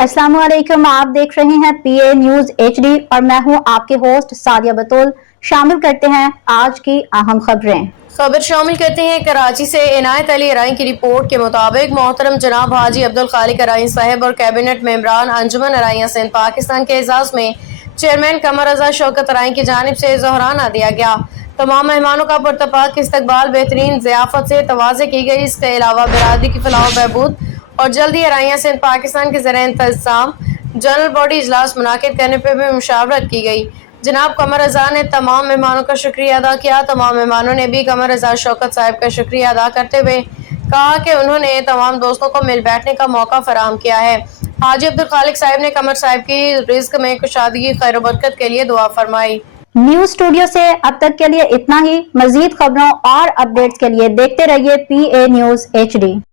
अस्सलाम वालेकुम, आप देख रहे हैं पीए न्यूज एचडी और मैं हूं आपके होस्ट सादिया बतूल। शामिल करते हैं आज की अहम खबरें। खबर शामिल करते हैं कराची से। इनायत अली अराइन की रिपोर्ट के मुताबिक मोहतरम जनाब हाजी अब्दुल खालिक अराइन साहब और कैबिनेट मेंबरान अंजुमन अराइयां सिंध पाकिस्तान के एजाज में चेयरमैन कमर रजा शौकत अराइन की जानिब से ज़ोहराना दिया गया। तमाम मेहमानों का पुरतपाक इस्तकबाल बेहतरीन ज़ियाफत से तवाज़े की गई। इसके अलावा बिरादरी की फलाह व बहबूद और जल्दी अराइयां सिंध पाकिस्तान के ज़रिए इंतज़ाम जनरल बॉडी इजलास मुनाकिद करने पर भी मुशावरत की गई। जनाब कमर रजा ने तमाम मेहमानों का शुक्रिया अदा किया। तमाम मेहमानों ने भी कमर रजा शौकत साहब का शुक्रिया अदा करते हुए कहा कि उन्होंने तमाम दोस्तों को मिल बैठने का मौका फराहम किया है। हाजी अब्दुल खालिक साहब ने कमर साहब की रिज़्क में कुशादगी खैर बरकत के लिए दुआ फरमाई। न्यूज स्टूडियो से अब तक के लिए इतना ही। मजीद खबरों और अपडेट्स के लिए देखते रहिए पीए न्यूज एचडी।